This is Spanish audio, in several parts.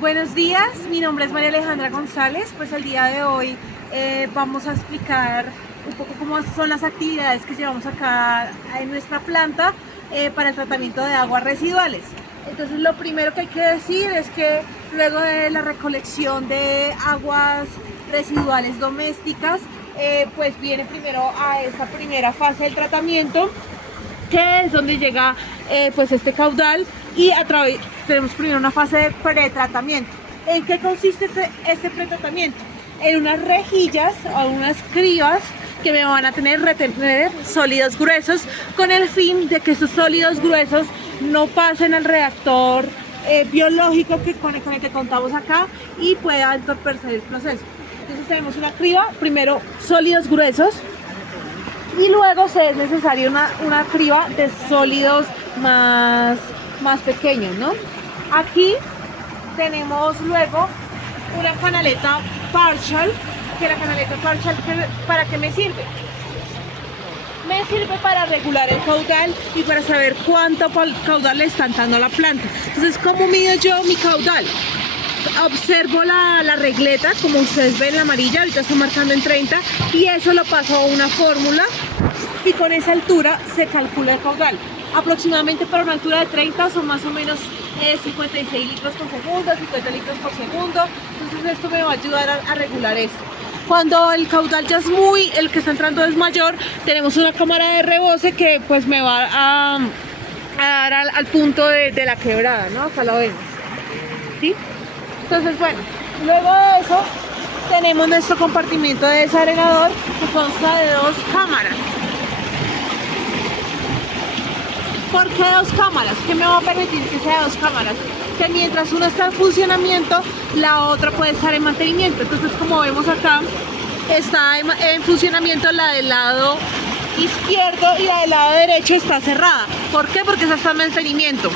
Buenos días, mi nombre es María Alejandra González. Pues el día de hoy vamos a explicar un poco cómo son las actividades que llevamos acá en nuestra planta para el tratamiento de aguas residuales. Entonces lo primero que hay que decir es que luego de la recolección de aguas residuales domésticas, pues viene primero a esta primera fase del tratamiento, que es donde llega pues este caudal, y tenemos primero una fase de pretratamiento. ¿En qué consiste este pretratamiento? En unas rejillas o unas cribas que me van a retener sólidos gruesos, con el fin de que estos sólidos gruesos no pasen al reactor biológico con el que contamos acá y pueda entorpecer el proceso. Entonces tenemos una criba, primero sólidos gruesos, y luego es necesaria una criba de sólidos más pequeños, ¿no? Aquí tenemos luego una canaleta partial, que la canaleta partial, ¿para qué me sirve? Me sirve para regular el caudal y para saber cuánto caudal le están dando a la planta. Entonces, ¿cómo mido yo mi caudal? Observo la regleta, como ustedes ven, la amarilla, ahorita está marcando en 30, y eso lo paso a una fórmula y con esa altura se calcula el caudal. Aproximadamente para una altura de 30 son más o menos 56 litros por segundo, 50 litros por segundo. Entonces esto me va a ayudar a regular esto. Cuando el caudal ya es el que está entrando es mayor, tenemos una cámara de rebose que pues me va a dar al punto de la quebrada, ¿no? Acá lo vemos, ¿sí? Entonces, bueno, luego de eso tenemos nuestro compartimento de desarenador, que consta de 2 cámaras. ¿Por qué 2 cámaras? ¿Qué me va a permitir que sea 2 cámaras? Que mientras una está en funcionamiento, la otra puede estar en mantenimiento. Entonces, como vemos acá, está en funcionamiento la del lado izquierdo y la del lado derecho está cerrada. ¿Por qué? Porque esa está en mantenimiento.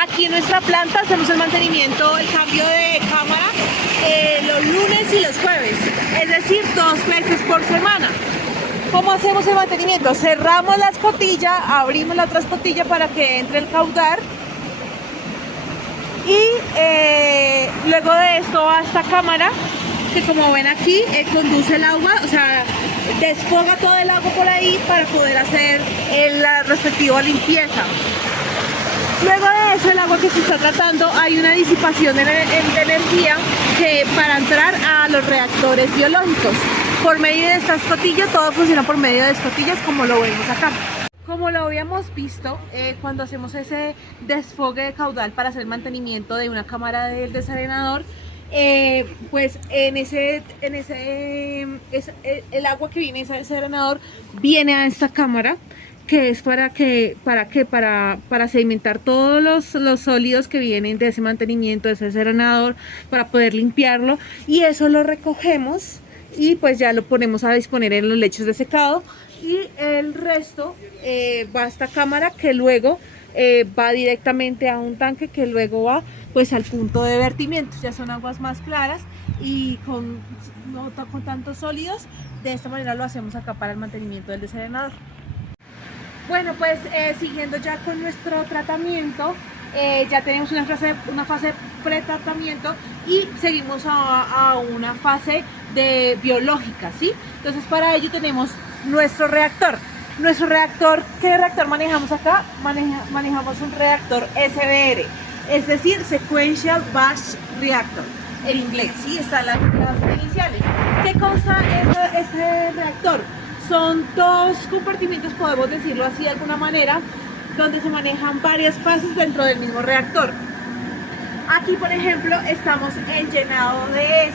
Aquí en nuestra planta hacemos el mantenimiento, el cambio de cámara los lunes y los jueves, es decir, 2 veces por semana. ¿Cómo hacemos el mantenimiento? Cerramos la escotilla, abrimos la otra escotilla para que entre el caudal, y luego de esto va esta cámara que, como ven aquí, conduce el agua, o sea, desfoga todo el agua por ahí para poder hacer la respectiva limpieza. Luego de eso, el agua que se está tratando, hay una disipación de energía para entrar a los reactores biológicos. Por medio de esta escotilla, todo funciona por medio de escotillas, como lo vemos acá. Como lo habíamos visto, cuando hacemos ese desfogue de caudal para hacer el mantenimiento de una cámara del desarenador, pues el agua que viene de ese desarenador viene a esta cámara, que es para sedimentar todos los sólidos que vienen de ese mantenimiento, de ese desarenador, para poder limpiarlo, y eso lo recogemos y pues ya lo ponemos a disponer en los lechos de secado, y el resto va a esta cámara, que luego va directamente a un tanque, que luego va pues al punto de vertimiento. Ya son aguas más claras y no con tantos sólidos. De esta manera lo hacemos acá para el mantenimiento del desarenador. Bueno, pues siguiendo ya con nuestro tratamiento, ya tenemos una fase pretratamiento y seguimos a una fase de biológica, ¿sí? Entonces, para ello tenemos nuestro reactor. ¿Qué reactor manejamos acá? Manejamos un reactor SBR, es decir, Sequential Batch Reactor, en inglés, ¿sí? Están las iniciales. ¿Qué consta este reactor? Son 2 compartimentos, podemos decirlo así de alguna manera, donde se manejan varias fases dentro del mismo reactor. Aquí, por ejemplo, estamos en llenado de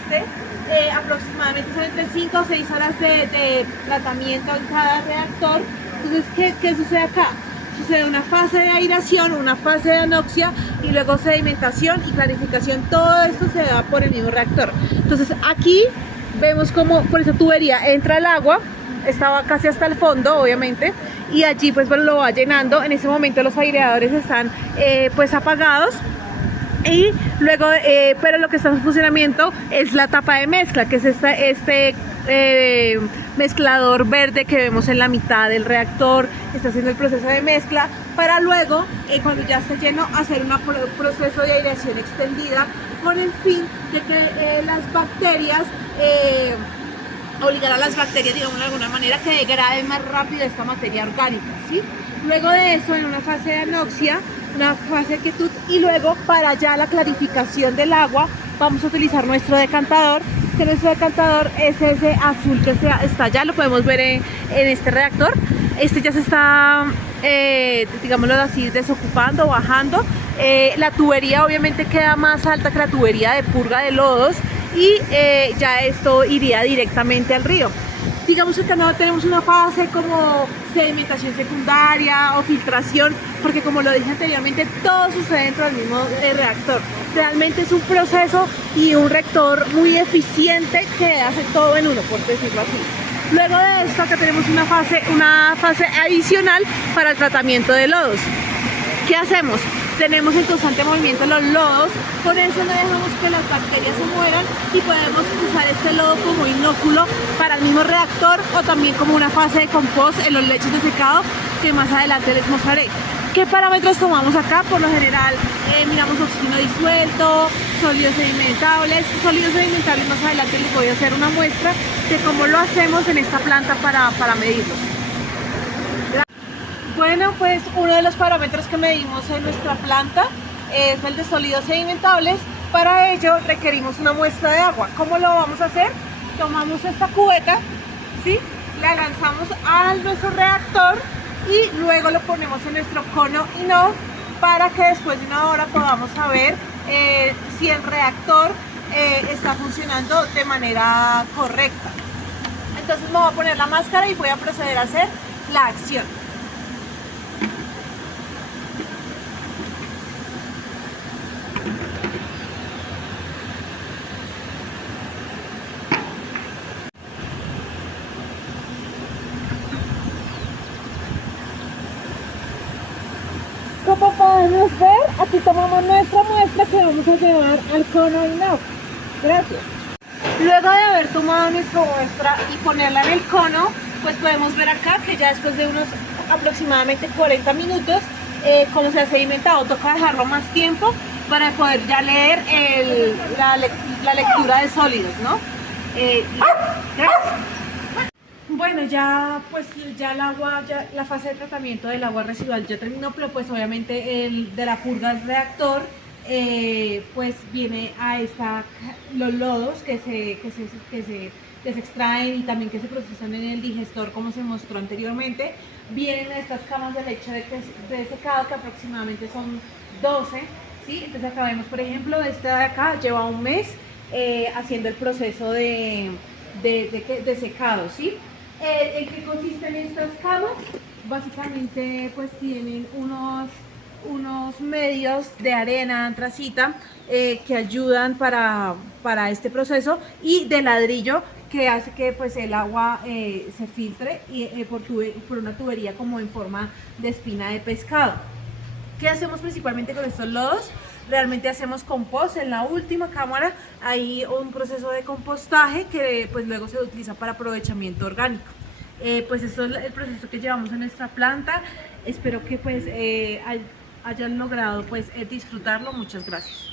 aproximadamente son entre 5 o 6 horas de tratamiento en cada reactor. Entonces, ¿qué sucede acá? Sucede una fase de aireación, una fase de anoxia, y luego sedimentación y clarificación. Todo esto se da por el mismo reactor. Entonces, aquí vemos cómo por esa tubería entra el agua, estaba casi hasta el fondo, obviamente, y allí pues lo va llenando. En ese momento los aireadores están pues apagados, y luego pero lo que está en funcionamiento es la tapa de mezcla, que es este mezclador verde que vemos en la mitad del reactor. Está haciendo el proceso de mezcla para luego, cuando ya esté lleno, hacer un proceso de aireación extendida con el fin de que las bacterias, obligar a las bacterias, digamos de alguna manera, que degraden más rápido esta materia orgánica, ¿sí? Luego de eso, en una fase de anoxia, una fase de quietud, y luego para ya la clarificación del agua, vamos a utilizar nuestro decantador, que nuestro decantador es ese azul que está ya, lo podemos ver en este reactor. Este ya se está, digámoslo así, desocupando, bajando. La tubería obviamente queda más alta que la tubería de purga de lodos, y ya esto iría directamente al río. Digamos que acá no tenemos una fase como sedimentación secundaria o filtración, porque como lo dije anteriormente, todo sucede dentro del mismo reactor. Realmente es un proceso y un reactor muy eficiente que hace todo en uno, por decirlo así. Luego de esto, acá tenemos una fase adicional para el tratamiento de lodos. ¿Qué hacemos? Tenemos en constante movimiento los lodos, con eso no dejamos que las bacterias se mueran, y podemos usar este lodo como inóculo para el mismo reactor, o también como una fase de compost en los lechos de secado, que más adelante les mostraré. ¿Qué parámetros tomamos acá? Por lo general miramos oxígeno disuelto, sólidos sedimentables. Sólidos sedimentables más adelante les voy a hacer una muestra de cómo lo hacemos en esta planta para medirlos. Bueno, pues uno de los parámetros que medimos en nuestra planta es el de sólidos sedimentables. Para ello requerimos una muestra de agua. ¿Cómo lo vamos a hacer? Tomamos esta cubeta, ¿sí? La lanzamos a nuestro reactor y luego lo ponemos en nuestro cono inox, para que después de una hora podamos saber si el reactor está funcionando de manera correcta. Entonces me voy a poner la máscara y voy a proceder a hacer la acción. Como podemos ver, aquí tomamos nuestra muestra que vamos a llevar al cono inox. Gracias. Luego de haber tomado nuestra muestra y ponerla en el cono, pues podemos ver acá que ya después de unos aproximadamente 40 minutos, como se ha sedimentado, toca dejarlo más tiempo para poder ya leer la lectura de sólidos, ¿no? Gracias. Bueno, ya pues ya el agua, ya la fase de tratamiento del agua residual ya terminó, pero pues obviamente el de la purga del reactor, pues viene a los lodos que se extraen y también que se procesan en el digestor, como se mostró anteriormente. Vienen a estas camas de leche de secado, que aproximadamente son 12, ¿sí? Entonces acá vemos, por ejemplo, esta de acá lleva un mes haciendo el proceso de secado, ¿sí? ¿En qué consisten estas camas? Básicamente pues tienen unos medios de arena, antracita, que ayudan para este proceso, y de ladrillo, que hace que pues el agua se filtre por una tubería como en forma de espina de pescado. ¿Qué hacemos principalmente con estos lodos? Realmente hacemos compost. En la última cámara hay un proceso de compostaje que pues luego se utiliza para aprovechamiento orgánico. Pues esto es el proceso que llevamos en nuestra planta. Espero que pues hayan logrado pues disfrutarlo. Muchas gracias.